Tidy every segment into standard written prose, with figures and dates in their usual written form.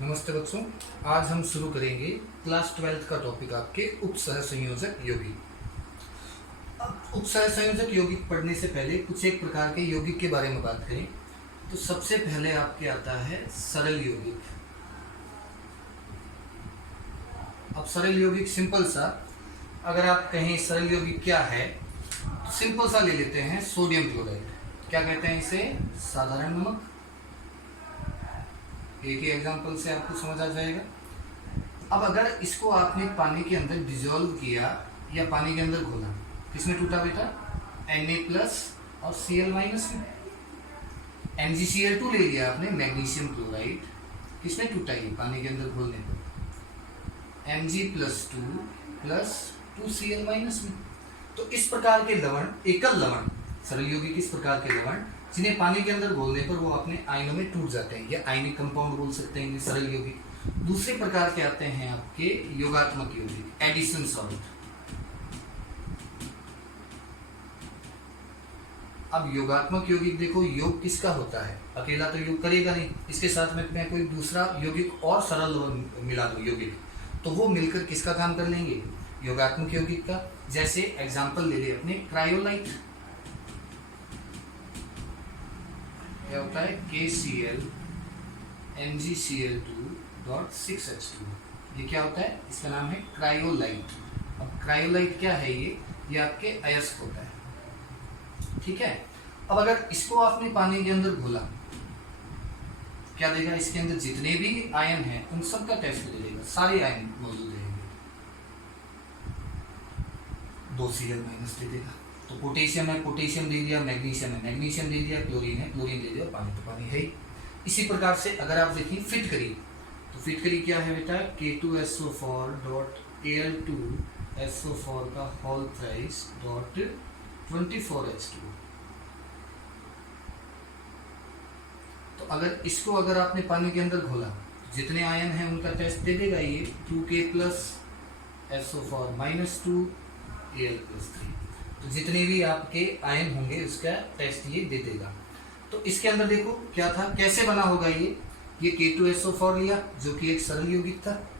नमस्ते बच्चों, आज हम शुरू करेंगे क्लास 12th का टॉपिक आपके उपसह संयोजक यौगिक। अब उपसह संयोजक यौगिक पढ़ने से पहले कुछ एक प्रकार के यौगिक के बारे में बात करें तो सबसे पहले आपके आता है सरल यौगिक। अब सरल यौगिक सिंपल सा, अगर आप कहें सरल यौगिक क्या है तो सिंपल सा ले लेते हैं सोडियम क्लोराइड। क्या कहते हैं इसे? साधारण नमक। एक ही एग्जांपल से आपको समझ आ जाएगा। अब अगर इसको आपने पानी के अंदर डिजोल्व किया या पानी के अंदर घोला, किसमें टूटा बेटा? Na+ और Cl- में। MgCl2 ले लिया आपने, मैग्नीशियम क्लोराइड, किसमें टूटा? ये पानी के अंदर घोलने पर Mg+2 + 2Cl- में। तो इस प्रकार के लवण, एकल लवण सरल यौगिक, इस प्रकार के लवण जिन्हें पानी के अंदर घोलने पर वो अपने आयनों में टूट जाते हैं, या आयनिक कंपाउंड बोल सकते हैं सरल यौगिक। दूसरे प्रकार के आते हैं आपके योगात्मक यौगिक, एडिशन सॉल्ट। अब योगात्मक यौगिक देखो, योग किसका होता है? अकेला तो योग करेगा नहीं, इसके साथ में मैं कोई दूसरा यौगिक और सरल मिला दूं यौगिक, तो वो मिलकर किसका काम कर लेंगे? योगात्मक यौगिक का। जैसे एग्जाम्पल ले ले अपने क्रायोलाइट। क्या होता है? KCl MgCl2.6H2। ये क्या होता है? इसका नाम है क्रायोलाइट। अब क्रायोलाइट क्या है? ये आपके अयस्क होता है, ठीक है। अब अगर इसको आपने पानी के अंदर घोला, क्या देगा? इसके अंदर जितने भी आयन हैं उन सब का टेस्ट ले लेगा, सारे आयन मौजूद रहेंगे। 2Cl- दे देगा। तो पोटेशियम है, पोटेशियम दे दिया, मैग्नीशियम है, मैग्नीशियम दे दिया, क्लोरीन है, क्लोरीन दे दिया, पानी तो पानी है ही। इसी प्रकार से अगर आप देखिए फिट करी, तो फिट करी क्या है बेटा? K2SO4.Al2SO4 का होल थ्राइस .24H2। तो अगर इसको अगर आपने पानी के अंदर घोला, जितने आयन हैं उनका टेस्ट दे देगा ये 2K+SO4 -2Al+3। तो जितने भी आपके आयन होंगे उसका टेस्ट ये दे देगा। तो इसके अंदर देखो क्या था, कैसे बना होगा ये K2SO4 लिया जो कि एक सरल यौगिक था,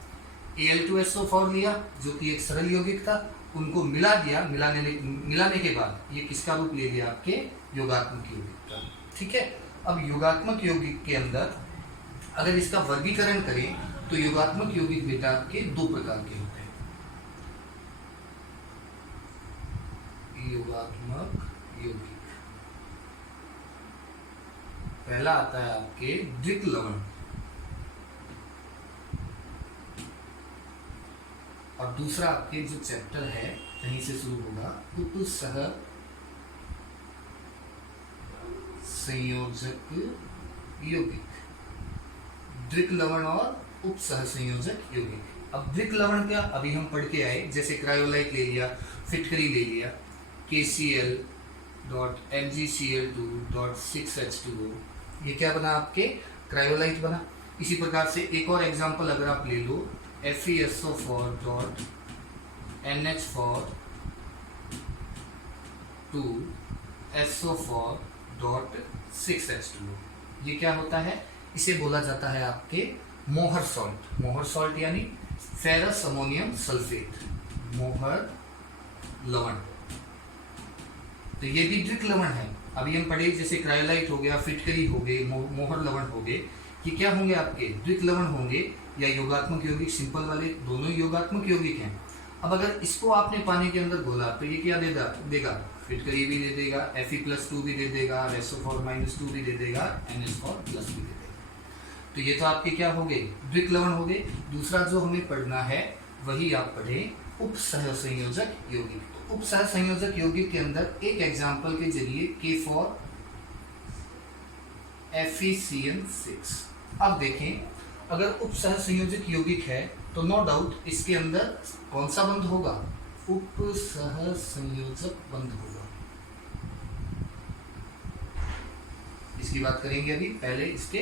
Al2SO4 लिया जो कि एक सरल यौगिक था, उनको मिला दिया, मिलाने के बाद ये किसका रूप ले लिया? आपके योगात्मक यौगिक का, ठीक है। अब योगात्मक यौगिक के अंदर अगर इसका वर्गीकरण करें तो योगात्मक यौगिक बेटा आपके दो प्रकार के होते हैं। योगात्मक यौगिक, पहला आता है आपके द्विक लवण, और दूसरा आपके जो चैप्टर है कहीं से शुरू होगा, उपसह संयोजक यौगिक। द्विक लवण और उपसह संयोजक यौगिक। अब द्विक लवण क्या? अभी हम पढ़ के आए, जैसे क्रायोलाइट ले लिया, फिटकरी ले लिया, KCl.MgCl2.6H2O, ये क्या बना? आपके क्रायोलाइट बना। इसी प्रकार से एक और एग्जांपल अगर आप ले लो, FeSO4.NH4 ये क्या होता है? इसे बोला जाता है आपके मोहर सॉल्ट। मोहर सॉल्ट यानी फेरस अमोनियम सल्फेट, मोहर लवण। तो ये भी द्विक लवण है। अभी हम पढ़े जैसे क्रायोलाइट हो गया, फिटकरी हो गए, मोहर लवण हो गए, ये क्या होंगे? आपके द्विक लवण होंगे या योगात्मक यौगिक। सिंपल वाले दोनों योगात्मक यौगिक हैं। अब अगर इसको आपने पानी के अंदर घोला तो ये क्या देगा? फिटकरी भी दे देगा, Fe+2 भी दे देगा, SO4 -2 भी दे देगा, NH4+ भी दे देगा। तो ये तो आपके क्या हो गए? द्विक लवण हो गए। दूसरा जो हमें पढ़ना है वही आप पढ़े उपसह संयोजक यौगिक। तो उपसह संयोजक यौगिक के अंदर एक एग्जांपल के जरिए K4FeCN6। अब देखें, अगर उपसह संयोजक यौगिक है तो नो डाउट इसके अंदर कौन सा बंध होगा? उपसह संयोजक बंध होगा। इसकी बात करेंगे अभी, पहले इसके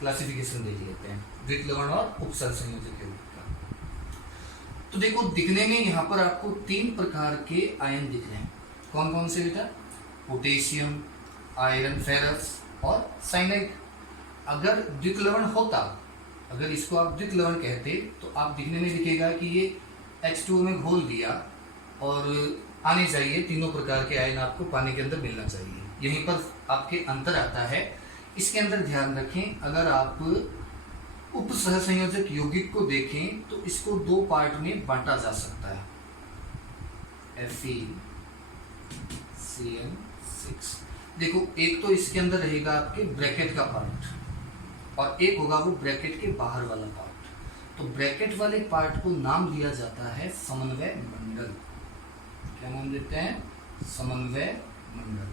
क्लासिफिकेशन देख लेते हैं द्विक लवण और उपसह संयोजक यौगिक का। तो देखो दिखने में यहाँ पर आपको 3 प्रकार के आयन दिख रहे हैं। कौन कौन से बेटा? पोटेशियम, आयरन, फेरस और साइनाइड। अगर द्विक लवण होता अगर इसको आप द्विक लवण कहते तो आप दिखने में दिखेगा कि ये H2O में घोल दिया और आने चाहिए, तीनों प्रकार के आयन आपको पानी के अंदर मिलना चाहिए। यहीं पर आपके अंतर आता है। इसके अंदर ध्यान रखें, अगर आप उप सहसंयोजक यौगिक को देखें तो इसको दो पार्ट में बांटा जा सकता है, FeCN6। देखो, एक तो इसके अंदर रहेगा आपके ब्रैकेट का पार्ट और एक होगा वो ब्रैकेट के बाहर वाला पार्ट। तो ब्रैकेट वाले पार्ट को नाम दिया जाता है समन्वय मंडल। क्या नाम देते हैं? समन्वय मंडल।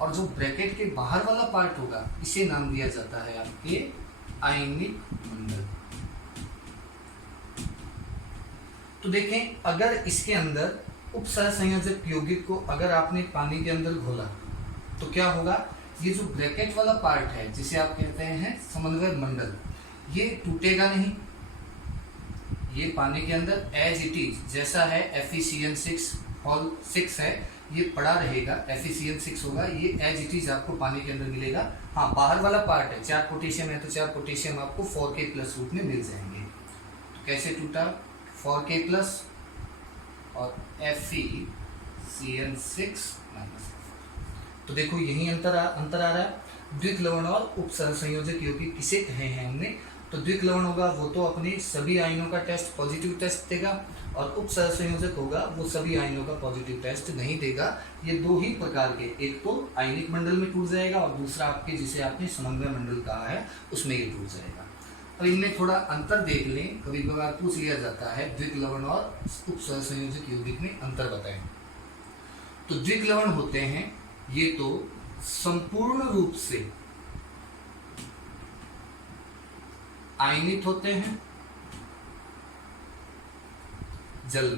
और जो ब्रैकेट के बाहर वाला पार्ट होगा इसे नाम दिया जाता है आपके आयनिक मंडल। तो देखें, अगर इसके अंदर उप सहसंयोजक यौगिक को अगर आपने पानी के अंदर घोला तो क्या होगा? ये जो ब्रैकेट वाला पार्ट है जिसे आप कहते हैं समन्वय मंडल, ये टूटेगा नहीं। ये पानी के अंदर एज इट इज जैसा है FeCN6 है, ये पड़ा रहेगा, FeCN6 होगा, ये एज इट इज आपको पानी के अंदर मिलेगा। हाँ, बाहर वाला पार्ट है, 4 पोटेशियम है तो 4 पोटेशियम आपको 4K+ रूप में मिल जाएंगे। तो कैसे टूटा? 4K+ और FeCN6-। तो देखो, यही अंतर आ रहा है। द्विक लवण और उप सहसंयोजक यौगिक किसे कहे हैं हमने? तो द्विक लवण होगा वो तो अपने सभी आयनों का टेस्ट पॉजिटिव टेस्ट देगा, और उप सहसंयोजक होगा वो सभी आयनों का पॉजिटिव टेस्ट नहीं देगा। ये दो ही प्रकार के, एक तो आयनिक मंडल में टूट जाएगा और दूसरा आपके जिसे आपने समन्वय मंडल कहा है उसमें ये टूट जाएगा। अब इनमें थोड़ा अंतर देख लें, कभी कभार पूछ लिया जाता है द्विक लवण और उप सहसंयोजक यौगिक में अंतर बताएं। तो द्विक लवण होते हैं ये तो संपूर्ण रूप से आयनित होते हैं जल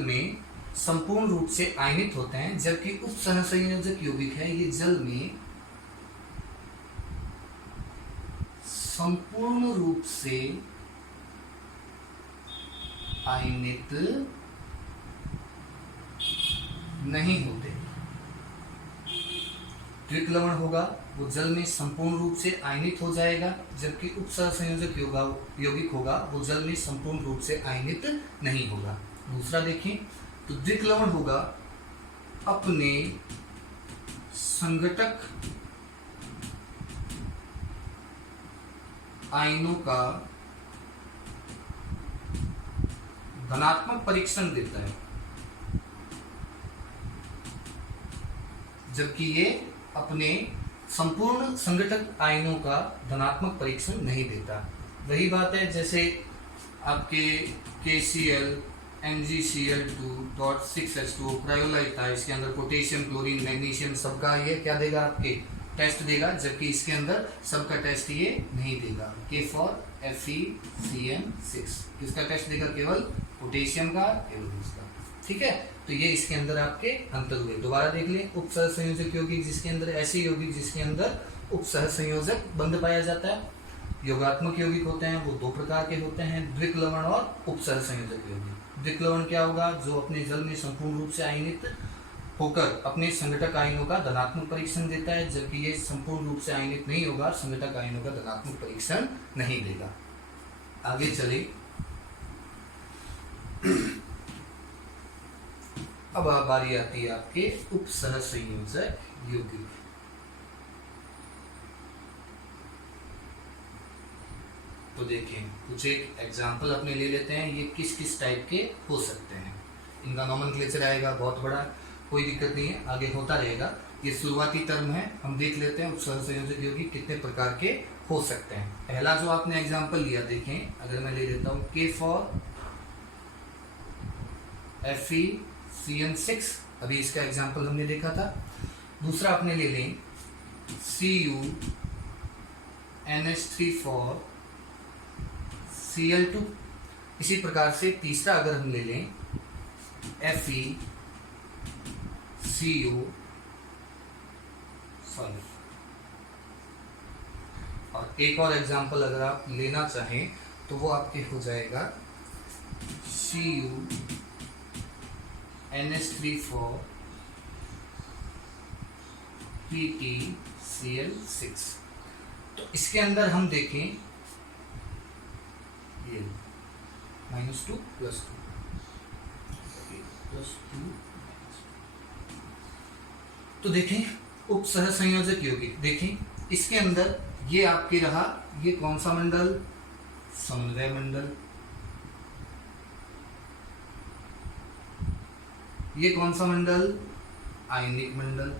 में संपूर्ण रूप से आयनित होते हैं, जबकि उप सहसंयोजक यौगिक है ये जल में संपूर्ण रूप से आयनित नहीं होते। द्विक लवण होगा वो जल में संपूर्ण रूप से आयनित हो जाएगा, जबकि उप सहसंयोजक यौगिक होगा वो जल में संपूर्ण रूप से आयनित नहीं होगा। दूसरा देखें तो द्विक लवण होगा अपने संघटक आयनों का धनात्मक परीक्षण देता है, जबकि ये अपने संपूर्ण संघटक आयनों का धनात्मक परीक्षण नहीं देता। वही बात है जैसे आपके KCl MgCl2.6H2O क्रायोलाइट था, इसके अंदर पोटेशियम, क्लोरीन, मैग्नीशियम सबका ये क्या देगा? आपके टेस्ट देगा, जबकि इसके अंदर सबका टेस्ट ये नहीं देगा। K for FeCN6 किसका टेस्ट देगा? केवल पोटेशियम का, केवल इसका। ठीक है, तो ये इसके अंदर आपके अंतर हुए। दोबारा देख लें, उप सहसंयोजक यौगिक जिसके अंदर ऐसे यौगिक जिसके अंदर उप सहसंयोजक बंध पाया जाता है। योगात्मक यौगिक होते हैं वो दो प्रकार के होते हैं, द्विक लवण और उप सहसंयोजक यौगिक। द्विक लवण क्या होगा? जो अपने जल में संपूर्ण रूप से आयनित होकर अपने संघटक आयनों का धनात्मक परीक्षण देता है, जबकि ये संपूर्ण रूप से आयनित नहीं होगा, संघटक आयनों का धनात्मक परीक्षण नहीं देगा। आगे चले, अब बारी आती है आपके उप सहसंयोजक यौगिक। तो देखें, कुछ एक एग्जांपल अपने ले लेते हैं, ये किस किस टाइप के हो सकते हैं। इनका नॉमेनक्लेचर आएगा बहुत बड़ा, कोई दिक्कत नहीं है, आगे होता रहेगा। ये शुरुआती टर्म है, हम देख लेते हैं उप सहसंयोजक यौगिक कितने प्रकार के हो सकते हैं। पहला जो आपने एग्जांपल लिया, देखें, अगर मैं ले लेता हूँ K for FeCN6, अभी इसका एग्जांपल हमने देखा था। दूसरा अपने ले लें CuNH3 इसी प्रकार से तीसरा अगर हम ले लें FeCO5, और एक और एग्जांपल अगर आप लेना चाहें तो वो आपके हो जाएगा CuNH3 PtCl6। तो इसके अंदर हम देखें ये -2 +2 +2। तो देखें उपसह संयोजक यौगिक, देखें इसके अंदर ये आपके रहा, ये कौन सा मंडल, समन्वय मंडल, ये कौन सा मंडल, आयनिक मंडल,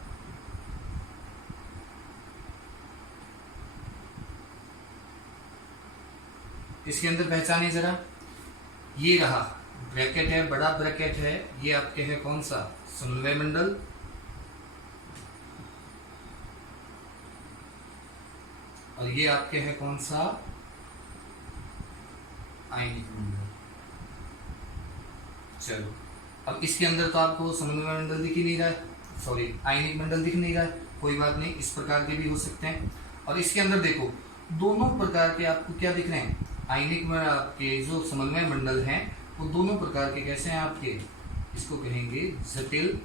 इसके अंदर पहचाने जरा, ये रहा ब्रैकेट है, बड़ा ब्रैकेट है, ये आपके है कौन सा, समन्वय मंडल, और ये आपके है कौन सा, आयनिक मंडल। चलो अब इसके अंदर तो आपको समन्वय मंडल दिख ही नहीं रहा है, सॉरी आयनिक मंडल दिख नहीं रहा है, कोई बात नहीं, इस प्रकार के भी हो सकते हैं। और इसके अंदर देखो दोनों प्रकार के आपको क्या दिख रहे हैं, आयनिक में आपके जो समन्वय मंडल हैं वो दोनों प्रकार के कैसे हैं आपके, इसको कहेंगे जटिल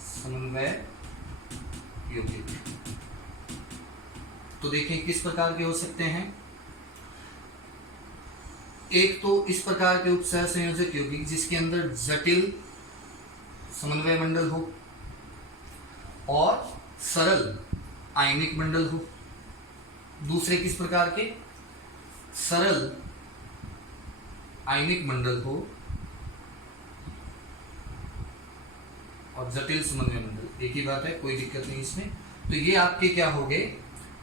समन्वय यौगिक। तो देखें किस प्रकार के हो सकते हैं, एक तो इस प्रकार के उपसह संयोजक यौगिक जिसके अंदर जटिल समन्वय मंडल हो और सरल आयनिक मंडल हो। दूसरे किस प्रकार के, सरल आयनिक मंडल हो और जटिल समन्वय मंडल, एक ही बात है, कोई दिक्कत नहीं इसमें। तो ये आपके क्या हो गए,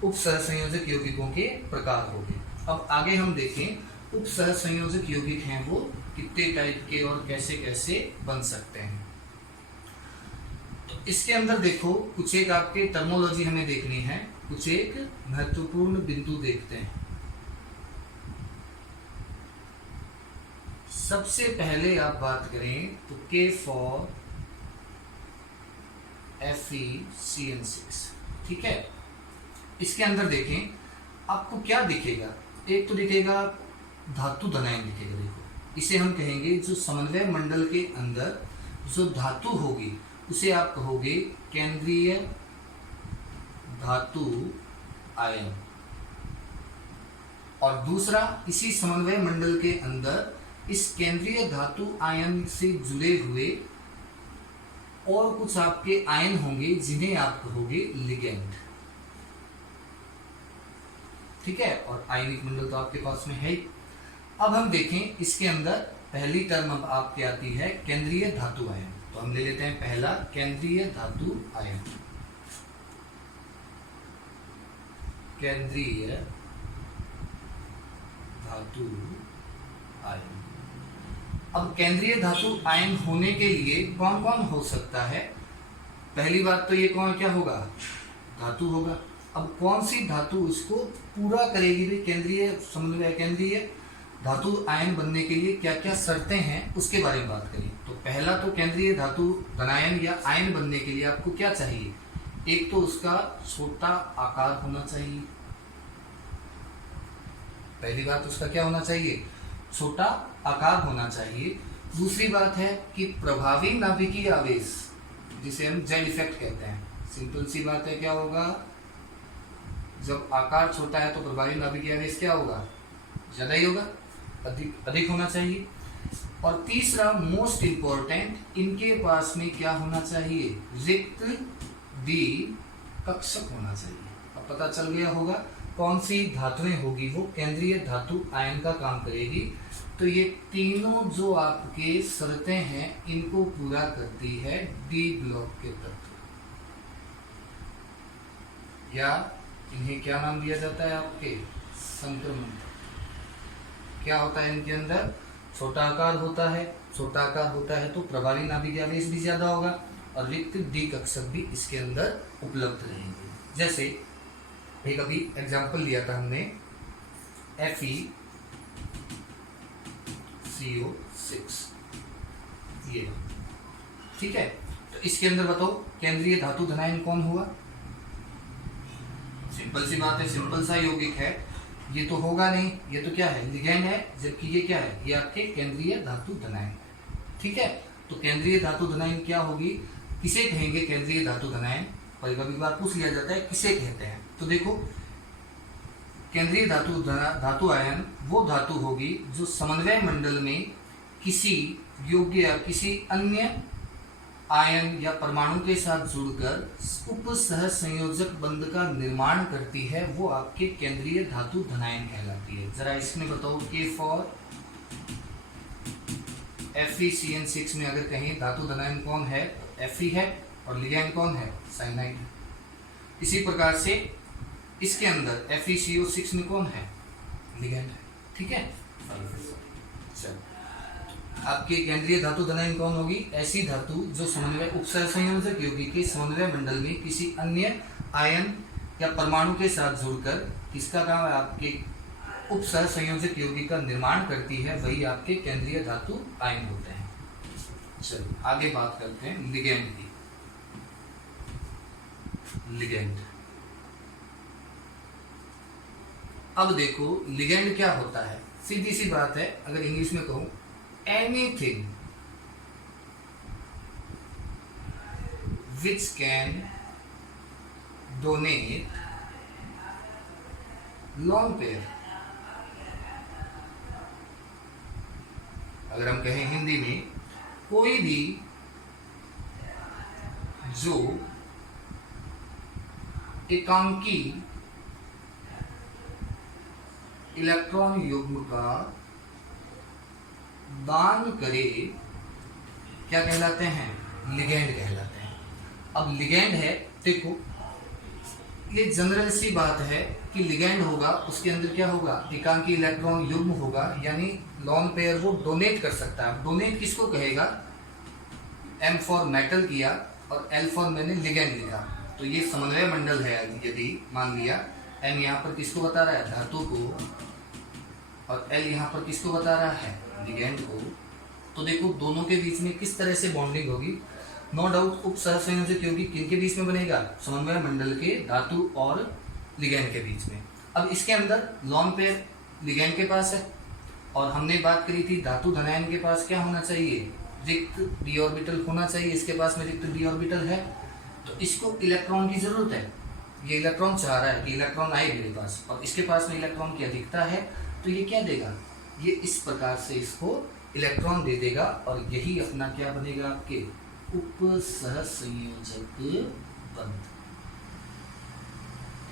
उपसह संयोजक यौगिकों के प्रकार हो गए। अब आगे हम देखें उपसह संयोजक यौगिक हैं वो कितने टाइप के और कैसे कैसे बन सकते हैं। तो इसके अंदर देखो कुछ एक आपके टर्मोलॉजी हमें देखनी है, कुछ एक महत्वपूर्ण बिंदु देखते हैं। सबसे पहले आप बात करें तो K फॉर FeCN6, ठीक है। इसके अंदर देखें आपको क्या दिखेगा, एक तो दिखेगा धातु धनायन दिखेगा, देखो इसे हम कहेंगे जो समन्वय मंडल के अंदर जो धातु होगी उसे आप कहोगे केंद्रीय धातु आयन। और दूसरा इसी समन्वय मंडल के अंदर इस केंद्रीय धातु आयन से जुड़े हुए और कुछ आपके आयन होंगे जिन्हें आप कहोगे लिगेंड, ठीक है। और आयनिक मंडल तो आपके पास में है ही। अब हम देखें इसके अंदर पहली टर्म अब आपकी आती है केंद्रीय धातु आयन, तो हम ले लेते हैं पहला केंद्रीय धातु आयन, केंद्रीय धातु आयन। अब केंद्रीय धातु आयन होने के लिए कौन कौन हो सकता है, पहली बात तो ये कौन क्या होगा, धातु होगा। अब कौन सी धातु इसको पूरा करेगी भी, केंद्रीय समन्वय केंद्रीय धातु आयन बनने के लिए क्या क्या शर्तें हैं उसके बारे में बात करें। तो पहला तो केंद्रीय धातु धनायन या आयन बनने के लिए आपको क्या चाहिए, एक तो उसका छोटा आकार होना चाहिए, पहली बात उसका क्या होना चाहिए, छोटा आकार होना चाहिए। दूसरी बात है कि प्रभावी नाभिकीय आवेश जिसे हम जेड इफेक्ट कहते हैं, सिंपल सी बात है, क्या होगा जब आकार छोटा है तो प्रभावी नाभिकीय आवेश क्या होगा, ज्यादा ही होगा, अधिक होना चाहिए। और तीसरा मोस्ट इंपॉर्टेंट, इनके पास में क्या होना चाहिए, रिक्त डी कक्षक होना चाहिए। अब पता चल गया होगा कौन सी धातुएं होगी वो केंद्रीय धातु आयन का काम करेगी। तो ये तीनों जो आपके शर्तें हैं इनको पूरा करती है डी ब्लॉक के तत्व, या इन्हें क्या नाम दिया जाता है आपके, संक्रमण। क्या होता है इनके अंदर, छोटा आकार होता है, छोटा आकार होता है तो प्रभावी नाभिकीय आवेश भी ज्यादा होगा और रिक्त डी कक्षक भी इसके अंदर उपलब्ध रहेंगे। जैसे एक अभी एग्जाम्पल लिया था हमने FeCO6, ये ठीक है। तो इसके अंदर बताओ केंद्रीय धातु धनायन कौन हुआ, सिंपल सी बात है, सिंपल सा यौगिक है, ये तो होगा नहीं, ये तो क्या है, लिगैंड है, जबकि ये क्या है, ये आपके केंद्रीय धातु धनायन, ठीक है। तो केंद्रीय धातु धनायन क्या होगी, किसे कहेंगे केंद्रीय धातु धनायन, कभी कभी बार पूछ लिया जाता है किसे कहते हैं। तो देखो केंद्रीय धातु आयन वो धातु होगी जो समन्वय मंडल में किसी योग्य या किसी अन्य आयन या परमाणु के साथ जुड़कर उप सहसंयोजक बंध का निर्माण करती है, वो आपके केंद्रीय धातु धनायन कहलाती है। जरा इसमें बताओ, के फॉर FeCN6 में अगर कहीं धातु धनायन कौन है? Fe है, और लिगैंड कौन है? साइनाइड। इसी प्रकार से इसके अंदर FeCO6 में कौन है? लिगैंड है। ठीक है, चलो आपके केंद्रीय धातु धनायन कौन होगी? ऐसी धातु जो समन्वय उपसहसंयोजक यौगिक के समन्वय मंडल में किसी अन्य आयन या परमाणु के साथ जुड़कर किसका काम है? आपके उपसहसंयोजक यौगिक का निर्माण करती है, वही आपके केंद्रीय धातु आयन होते हैं। चलो आगे बात करते हैं लिगैंड की। लिगैंड, अब देखो लिगैंड क्या होता है। सीधी सी बात है, अगर इंग्लिश में कहूं, anything which can donate lone pair, अगर हम कहें हिंदी में, कोई भी जो एकांकी इलेक्ट्रॉन युग्म का दान करे, क्या कहलाते हैं? लिगैंड कहलाते हैं। अब लिगैंड है, देखो ये जनरल सी बात है कि लिगैंड होगा, उसके अंदर क्या होगा? एकांकी इलेक्ट्रॉन युग्म होगा, यानी लॉन पेयर वो डोनेट कर सकता है। डोनेट किसको कहेगा? M फॉर मेटल किया और L फॉर मैंने लिगैंड लिखा, तो ये समन्वय मंडल है। यदि मान लिया M यहाँ पर किसको बता रहा है? धातु को, और L यहाँ पर किसको बता रहा है? लिगैंड को। तो देखो दोनों के बीच में किस तरह से बॉन्डिंग होगी। नो डाउट उप सहसंयोजक यौगिक किनके बीच में बनेगा? समन्वय मंडल के धातु और लिगैंड के बीच में। अब इसके अंदर लॉन पेयर लिगैंड के पास है, और हमने बात करी थी धातु धनायन के पास क्या होना चाहिए? रिक्त डी ऑर्बिटल होना चाहिए। इसके पास में रिक्त डी ऑर्बिटल है, तो इसको इलेक्ट्रॉन की जरूरत है। ये इलेक्ट्रॉन चाह रहा है कि इलेक्ट्रॉन आए मेरे पास, और इसके पास में इलेक्ट्रॉन की अधिकता है, तो ये क्या देगा? ये इस प्रकार से इसको इलेक्ट्रॉन दे देगा, और यही अपना क्या बनेगा? आपके उप सहसंयोजक बंध।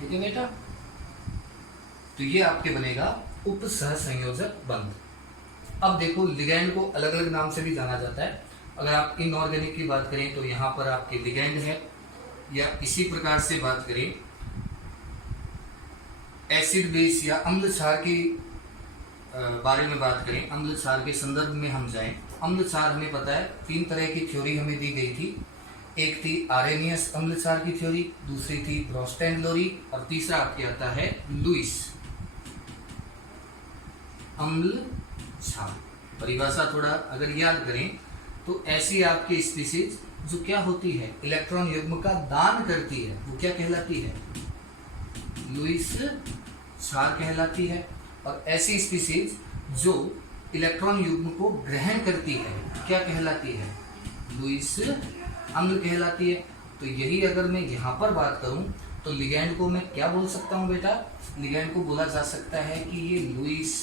ठीक है बेटा, तो ये आपके बनेगा उप सहसंयोजक बंध। अब देखो लिगैंड को अलग अलग नाम से भी जाना जाता है। अगर आप इनऑर्गेनिक की बात करें तो यहाँ पर आपके लिगैंड है, या इसी प्रकार से बात करें एसिड बेस या अम्ल क्षार की बारे में बात करें, अम्ल क्षार के संदर्भ में हम जाएं। अम्ल क्षार हमें पता है 3 तरह की थ्योरी हमें दी गई थी। एक थी आरेनियस अम्ल क्षार की थ्योरी, दूसरी थी ब्रोस्टैंड-लोरी, और तीसरा आपके आता है लुईस अम्ल क्षार। परिभाषा थोड़ा अगर याद करें तो ऐसी आपकी स्पीसीज जो क्या होती है? इलेक्ट्रॉन युग्म का दान करती है, वो क्या कहलाती है? लुईस क्षार कहलाती है। और ऐसी स्पीसीज जो इलेक्ट्रॉन युग्म को ग्रहण करती है क्या कहलाती है? लुईस अम्ल कहलाती है। तो यही अगर मैं यहाँ पर बात करूं तो लिगैंड को मैं क्या बोल सकता हूँ बेटा? लिगैंड को बोला जा सकता है कि ये लुईस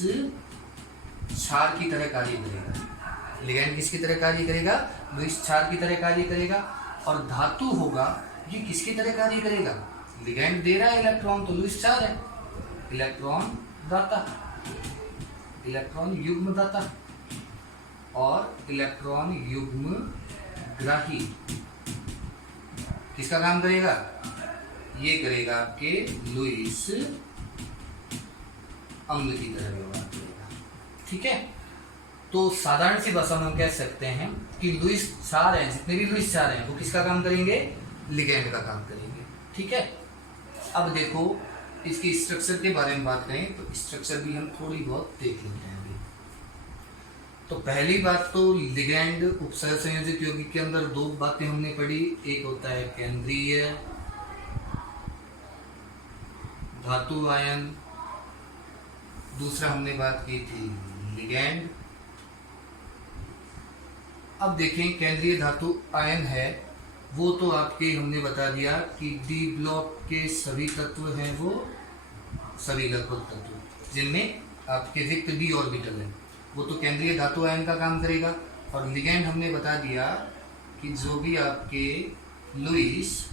क्षार की तरह कार्य करेगा। लिगैंड किसकी तरह कार्य करेगा? लुईस क्षार की तरह कार्य करेगा। और धातु होगा, ये किसकी तरह कार्य करेगा? लिगैंड दे रहा है इलेक्ट्रॉन, तो लुईस क्षार है। इलेक्ट्रॉन दाता, इलेक्ट्रॉन युग्म दाता, और इलेक्ट्रॉन युग्म ग्राही किसका काम करेगा? ये करेगा आपके लुईस अम्ल की तरह व्यवहार करेगा। ठीक है, तो साधारण सी भाषा में हम कह सकते हैं कि लुईस क्षार हैं, जितने भी लुईस क्षार हैं वो किसका काम करेंगे? लिगैंड का काम करेंगे। ठीक है, अब देखो इसकी स्ट्रक्चर के बारे में बात करें तो स्ट्रक्चर भी हम थोड़ी बहुत देख लेते हैं अभी। तो पहली बात तो लिगैंड उपसहसंयोजक यौगिक के अंदर 2 बातें हमने पढ़ी। एक होता है केंद्रीय धातु आयन, दूसरा हमने बात की थी लिगैंड। अब देखें केंद्रीय धातु आयन है वो तो आपके हमने बता दिया कि डी ब्लॉक के सभी तत्व हैं वो सभी लगभग तत्व जिनमें आपके रिक्त डी ऑर्बिटल है वो तो केंद्रीय धातु आयन का काम करेगा। और लिगैंड हमने बता दिया कि जो भी आपके लुईस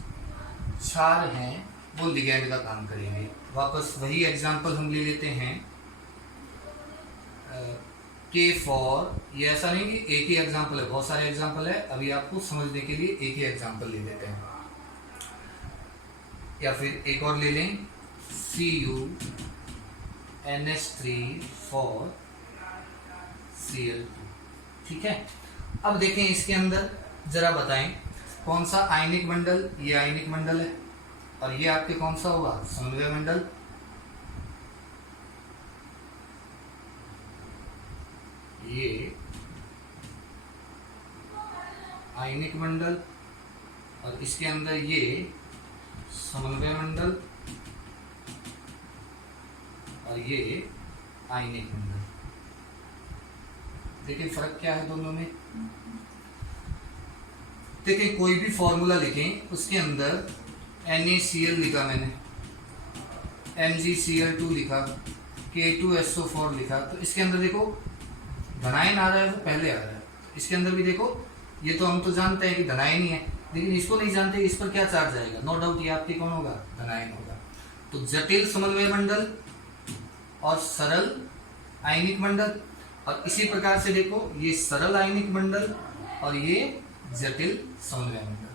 क्षार हैं वो लिगैंड का काम करेंगे। वापस वही एग्जांपल हम ले लेते हैं के फॉर, ये ऐसा नहीं कि एक ही एग्जांपल है, बहुत सारे एग्जांपल है, अभी आपको समझने के लिए एक ही एग्जांपल ले लेते हैं। या फिर एक और ले लें CuNH3 फॉर Cl2, ठीक है। अब देखें इसके अंदर जरा बताएं कौन सा आयनिक मंडल, ये आयनिक मंडल है और ये आपके कौन सा होगा, समन्वय मंडल। ये आयनिक मंडल और इसके अंदर ये समन्वय मंडल और ये आयनिक मंडल। देखिए फर्क क्या है दोनों में। देखिए कोई भी फॉर्मूला लिखें उसके अंदर NaCl लिखा मैंने, MgCl2 लिखा, K2SO4 लिखा, तो इसके अंदर देखो धनायन आ रहा है वो पहले आ रहा है। इसके अंदर भी देखो ये तो हम तो जानते हैं कि धनायन ही है, लेकिन इसको नहीं जानते इस पर क्या चार्ज आएगा। नो डाउट ये आपके कौन होगा, धनायन होगा। तो जटिल समन्वय मंडल और सरल आयनिक मंडल, और इसी प्रकार से देखो ये सरल आयनिक मंडल और ये जटिल समन्वय मंडल,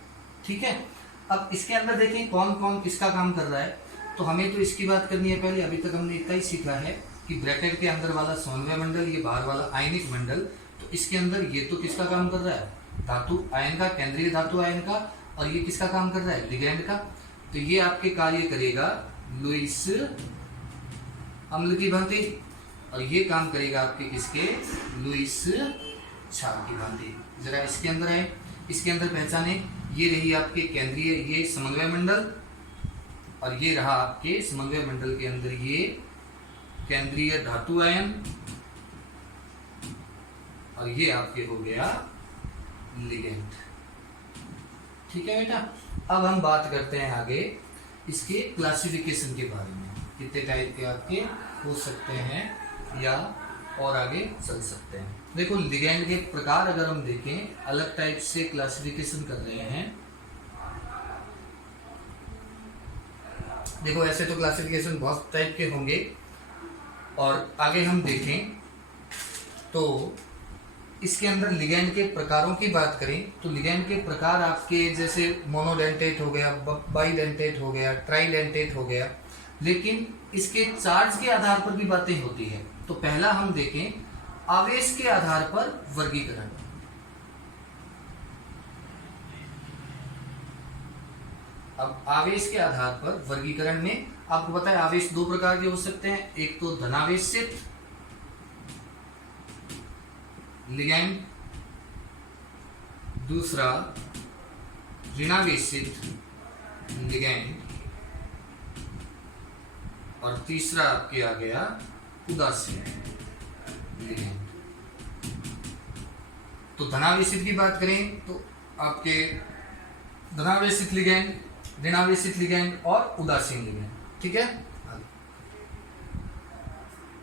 ठीक है। अब इसके अंदर देखें कौन कौन किसका काम कर रहा है, तो हमें तो इसकी बात करनी है पहले। अभी तक हमने इतना ही सीखा है कि ब्रैकेट के अंदर वाला समन्वय मंडल, ये बाहर वाला आयनिक मंडल, तो इसके अंदर ये तो किसका काम कर रहा है, धातु आयन का, केंद्रीय धातु आयन का, और ये किसका काम कर रहा है, लिगैंड का। तो ये आपके कार्य करेगा लुईस अम्ल की भांति और ये काम करेगा आपके किसके, लुईस क्षार की भांति। जरा इसके अंदर है, इसके अंदर पहचाने, ये रही आपके केंद्रीय, ये समन्वय मंडल, और ये रहा आपके समन्वय मंडल के अंदर ये केंद्रीय धातु आयन, और ये आपके हो गया लिगेंड, ठीक है बेटा। अब हम बात करते हैं आगे इसके क्लासिफिकेशन के बारे में, कितने टाइप के आपके हो सकते हैं या और आगे चल सकते हैं। देखो लिगेंड के प्रकार अगर हम देखें, अलग टाइप से क्लासिफिकेशन कर रहे हैं। देखो ऐसे तो क्लासिफिकेशन बहुत टाइप के होंगे, और आगे हम देखें तो इसके अंदर लिगेंड के प्रकारों की बात करें तो लिगेंड के प्रकार आपके जैसे मोनोडेंटेट हो गया, बाइडेंटेट हो गया, ट्राइडेंटेट हो गया, लेकिन इसके चार्ज के आधार पर भी बातें होती है। तो पहला हम देखें आवेश के आधार पर वर्गीकरण। अब आवेश के आधार पर वर्गीकरण में आपको पता है आवेश दो प्रकार के हो सकते हैं, एक तो धनावेशित लिगैंड, दूसरा ऋणावेशित लिगैंड, और तीसरा आपके आ गया उदासीन लिगैंड। तो धनावेशित की बात करें तो आपके धनावेशित लिगैंड, ऋणावेशित लिगैंड और उदासीन लिगैंड, ठीक है।